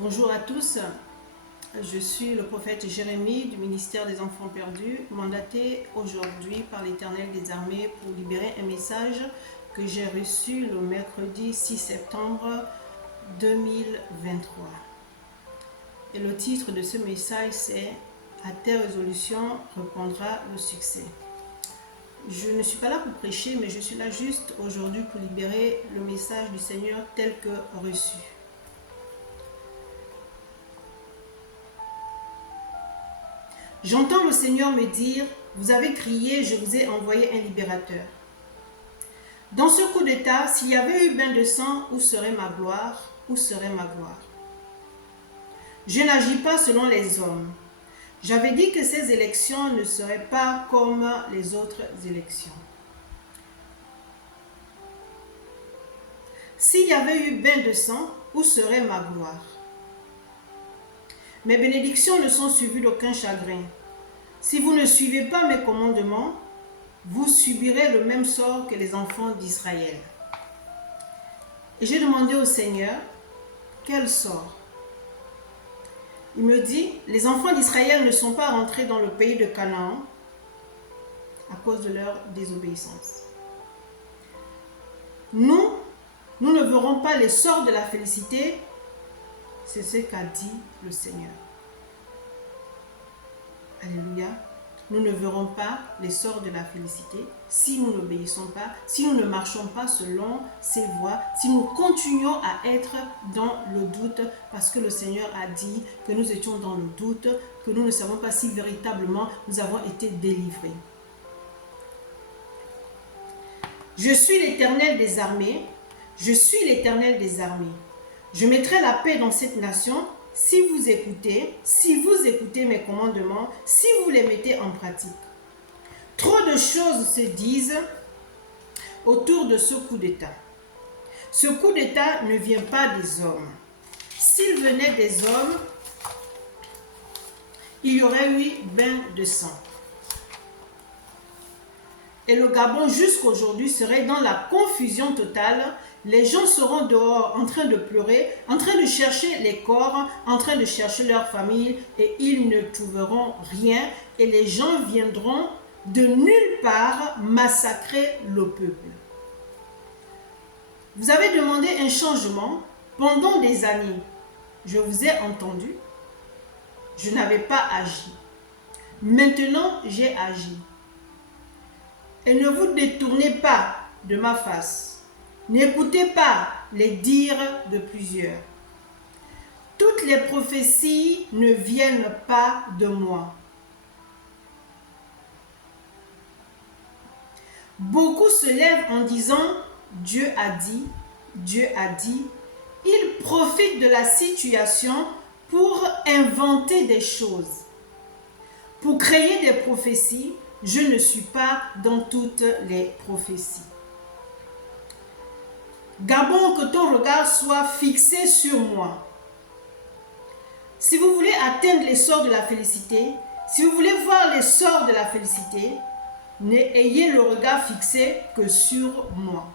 Bonjour à tous, je suis le prophète Jérémie du ministère des Enfants Perdus, mandaté aujourd'hui par l'Éternel des Armées pour libérer un message que j'ai reçu le mercredi 6 septembre 2023. Et le titre de ce message c'est « À tes résolutions répondra le succès ». Je ne suis pas là pour prêcher, mais je suis là juste aujourd'hui pour libérer le message du Seigneur tel que reçu. J'entends le Seigneur me dire, vous avez crié, je vous ai envoyé un libérateur. Dans ce coup d'état, s'il y avait eu bain de sang, où serait ma gloire? Où serait ma gloire? Je n'agis pas selon les hommes. J'avais dit que ces élections ne seraient pas comme les autres élections. S'il y avait eu bain de sang, où serait ma gloire? Mes bénédictions ne sont suivies d'aucun chagrin. Si vous ne suivez pas mes commandements, vous subirez le même sort que les enfants d'Israël. Et j'ai demandé au Seigneur, quel sort? Il me dit, les enfants d'Israël ne sont pas rentrés dans le pays de Canaan à cause de leur désobéissance. Nous ne verrons pas les sorts de la félicité, c'est ce qu'a dit le Seigneur. Alléluia. Nous ne verrons pas les sorts de la félicité si nous n'obéissons pas, si nous ne marchons pas selon ses voies, si nous continuons à être dans le doute, parce que le Seigneur a dit que nous étions dans le doute, que nous ne savons pas si véritablement nous avons été délivrés. Je suis l'Éternel des armées, je suis l'Éternel des armées. Je mettrai la paix dans cette nation si vous écoutez mes commandements, si vous les mettez en pratique. Trop de choses se disent autour de ce coup d'État. Ce coup d'État ne vient pas des hommes. S'il venait des hommes, il y aurait eu bain de sang. Et le Gabon jusqu'aujourd'hui serait dans la confusion totale. Les gens seront dehors en train de pleurer, en train de chercher les corps, en train de chercher leur famille et ils ne trouveront rien et les gens viendront de nulle part massacrer le peuple. Vous avez demandé un changement pendant des années. Je vous ai entendu. Je n'avais pas agi. Maintenant, j'ai agi. Et ne vous détournez pas de ma face. N'écoutez pas les dires de plusieurs. Toutes les prophéties ne viennent pas de moi. Beaucoup se lèvent en disant « Dieu a dit, Dieu a dit ». Ils profitent de la situation pour inventer des choses, pour créer des prophéties. Je ne suis pas dans toutes les prophéties. Gabon, que ton regard soit fixé sur moi. Si vous voulez atteindre les sorts de la félicité, si vous voulez voir les sorts de la félicité, n'ayez le regard fixé que sur moi.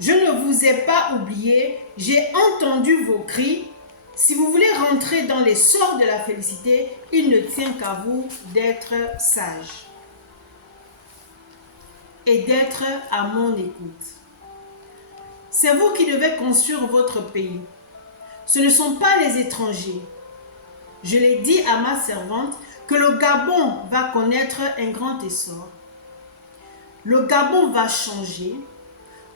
Je ne vous ai pas oublié, j'ai entendu vos cris. Si vous voulez rentrer dans les sorts de la félicité, il ne tient qu'à vous d'être sage et d'être à mon écoute. C'est vous qui devez construire votre pays. Ce ne sont pas les étrangers. Je l'ai dit à ma servante que le Gabon va connaître un grand essor. Le Gabon va changer.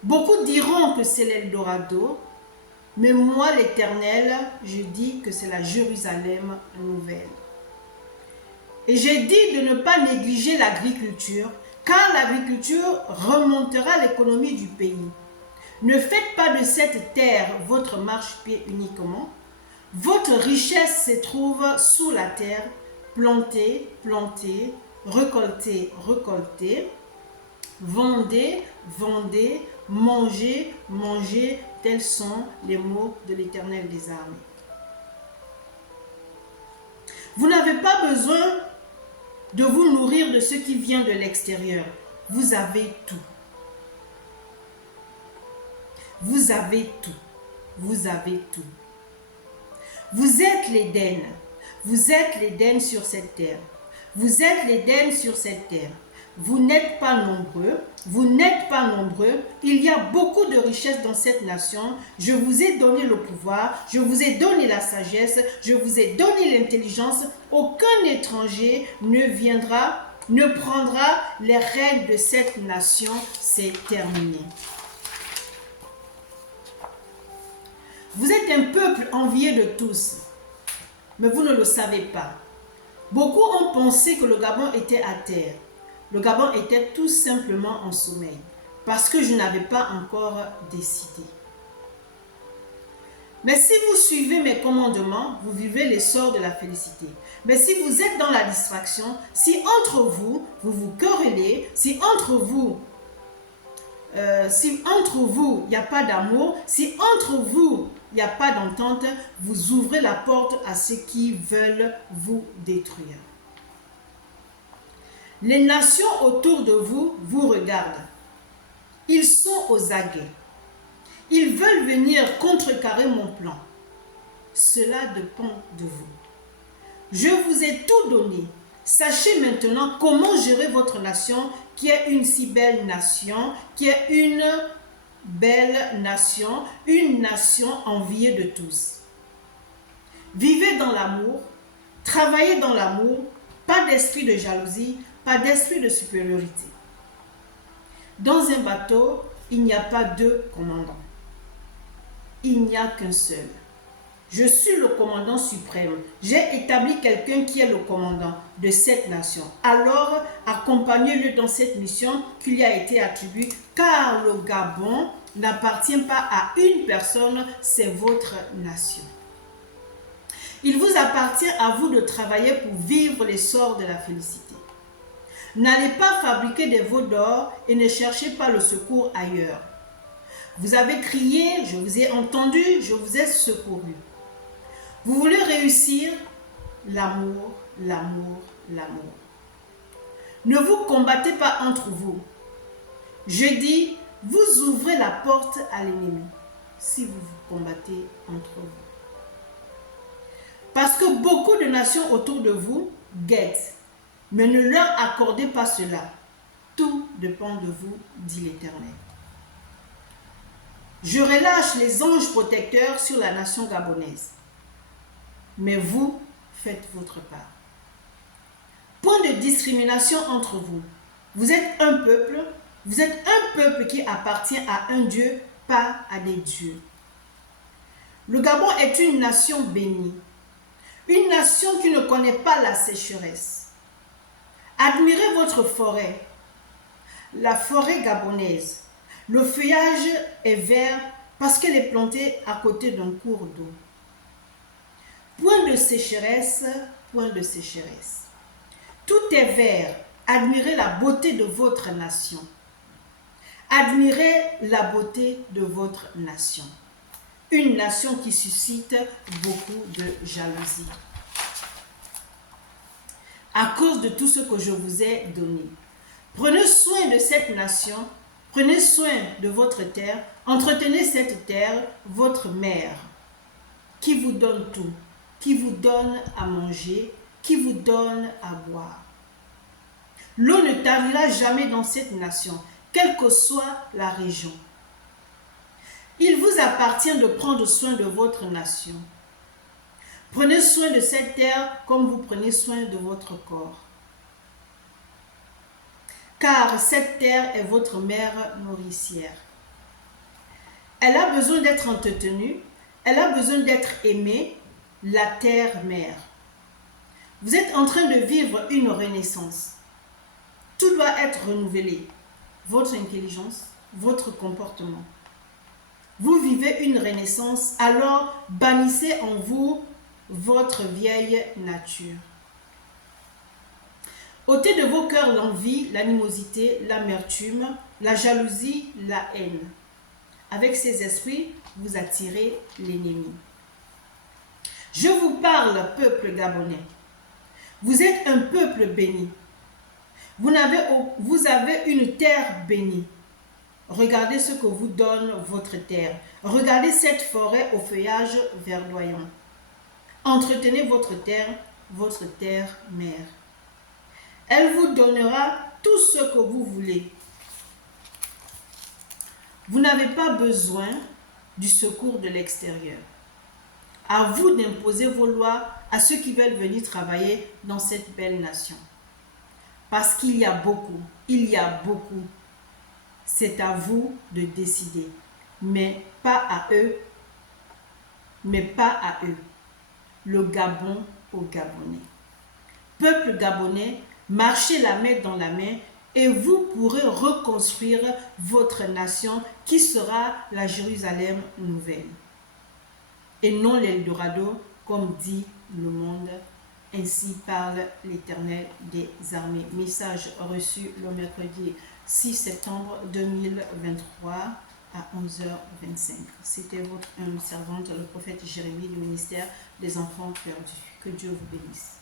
Beaucoup diront que c'est l'Eldorado, mais moi, l'Éternel, je dis que c'est la Jérusalem nouvelle. Et j'ai dit de ne pas négliger l'agriculture, car l'agriculture remontera l'économie du pays. Ne faites pas de cette terre votre marchepied uniquement. Votre richesse se trouve sous la terre. Plantez, plantez, récoltez, récoltez. Vendez, vendez, mangez, mangez. Tels sont les mots de l'Éternel des armées. Vous n'avez pas besoin de vous nourrir de ce qui vient de l'extérieur. Vous avez tout. Vous avez tout. Vous avez tout. Vous êtes l'Éden. Vous êtes l'Éden sur cette terre. Vous êtes l'Éden sur cette terre. Vous n'êtes pas nombreux. Vous n'êtes pas nombreux. Il y a beaucoup de richesses dans cette nation. Je vous ai donné le pouvoir. Je vous ai donné la sagesse. Je vous ai donné l'intelligence. Aucun étranger ne prendra les règnes de cette nation. C'est terminé. Vous êtes un peuple envié de tous, mais vous ne le savez pas. Beaucoup ont pensé que le Gabon était à terre. Le Gabon était tout simplement en sommeil, parce que je n'avais pas encore décidé. Mais si vous suivez mes commandements, vous vivez l'essor de la félicité. Mais si vous êtes dans la distraction, si entre vous, vous vous querellez, si entre vous, il n'y a pas d'amour, si entre vous, il n'y a pas d'entente, vous ouvrez la porte à ceux qui veulent vous détruire. Les nations autour de vous vous regardent. Ils sont aux aguets. Ils veulent venir contrecarrer mon plan. Cela dépend de vous. Je vous ai tout donné. Sachez maintenant comment gérer votre nation, qui est une si belle nation, qui est une belle nation, une nation enviée de tous. Vivez dans l'amour, travaillez dans l'amour, pas d'esprit de jalousie, pas d'esprit de supériorité. Dans un bateau, il n'y a pas deux commandants. Il n'y a qu'un seul. Je suis le commandant suprême. J'ai établi quelqu'un qui est le commandant de cette nation. Alors, accompagnez-le dans cette mission qui lui a été attribuée, car le Gabon n'appartient pas à une personne, c'est votre nation. Il vous appartient à vous de travailler pour vivre l'essor de la félicité. N'allez pas fabriquer des veaux d'or et ne cherchez pas le secours ailleurs. Vous avez crié, je vous ai entendu, je vous ai secouru. Vous voulez réussir? L'amour, l'amour, l'amour. Ne vous combattez pas entre vous. Je dis, vous ouvrez la porte à l'ennemi si vous vous combattez entre vous. Parce que beaucoup de nations autour de vous guettent, mais ne leur accordez pas cela. Tout dépend de vous, dit l'Éternel. Je relâche les anges protecteurs sur la nation gabonaise. Mais vous, faites votre part. Point de discrimination entre vous. Vous êtes un peuple qui appartient à un Dieu, pas à des dieux. Le Gabon est une nation bénie. Une nation qui ne connaît pas la sécheresse. Admirez votre forêt, la forêt gabonaise. Le feuillage est vert parce qu'elle est plantée à côté d'un cours d'eau. Point de sécheresse, point de sécheresse. Tout est vert. Admirez la beauté de votre nation. Admirez la beauté de votre nation. Une nation qui suscite beaucoup de jalousie. À cause de tout ce que je vous ai donné. Prenez soin de cette nation. Prenez soin de votre terre. Entretenez cette terre, votre mère, qui vous donne tout. Qui vous donne à manger, qui vous donne à boire. L'eau ne tarira jamais dans cette nation, quelle que soit la région. Il vous appartient de prendre soin de votre nation. Prenez soin de cette terre comme vous prenez soin de votre corps. Car cette terre est votre mère nourricière. Elle a besoin d'être entretenue, elle a besoin d'être aimée, la terre-mère. Vous êtes en train de vivre une renaissance. Tout doit être renouvelé. Votre intelligence, votre comportement. Vous vivez une renaissance, alors bannissez en vous votre vieille nature. Ôtez de vos cœurs l'envie, l'animosité, l'amertume, la jalousie, la haine. Avec ces esprits, vous attirez l'ennemi. Je vous parle, peuple gabonais. Vous êtes un peuple béni. Vous avez une terre bénie. Regardez ce que vous donne votre terre. Regardez cette forêt au feuillage verdoyant. Entretenez votre terre mère. Elle vous donnera tout ce que vous voulez. Vous n'avez pas besoin du secours de l'extérieur. À vous d'imposer vos lois à ceux qui veulent venir travailler dans cette belle nation. Parce qu'il y a beaucoup, c'est à vous de décider, mais pas à eux, le Gabon aux Gabonais. Peuple gabonais, marchez la main dans la main et vous pourrez reconstruire votre nation qui sera la Jérusalem nouvelle. Et non l'Eldorado, comme dit le monde. Ainsi parle l'Éternel des armées. Message reçu le mercredi 6 septembre 2023 à 11h25. C'était votre servante, le prophète Jérémie du ministère des enfants perdus. Que Dieu vous bénisse.